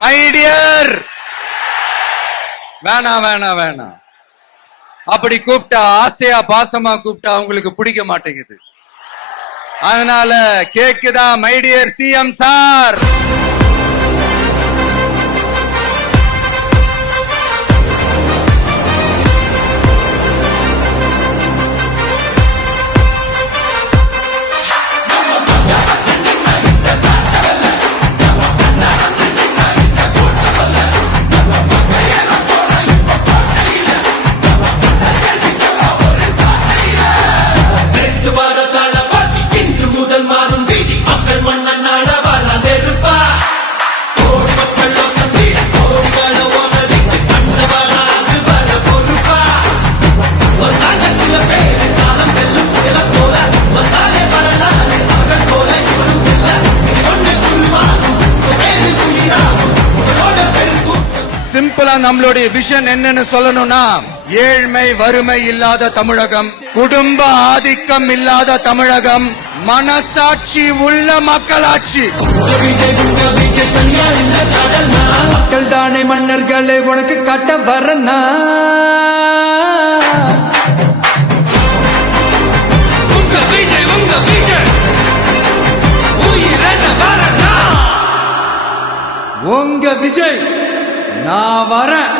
My dear, வேணாம் வேணாம் வேணாம். அப்படி கூப்பிட்டா, ஆசையா பாசமா கூப்பிட்டா உங்களுக்கு பிடிக்க மாட்டேங்குது. அதனால கேக்குதா மை டியர் சிஎம் சார்? சிம்பிளா நம்மளுடைய விஷன் என்னன்னு சொல்லணும்னா, ஏழ்மை வறுமை இல்லாத தமிழகம், குடும்ப ஆதிக்கம் இல்லாத தமிழகம், மனசாட்சி உள்ள மக்களாட்சி. மக்கள் தானே மன்னர்களை உனக்கு காட்ட வரனா, உங்க விஜய் நான் வரேன்.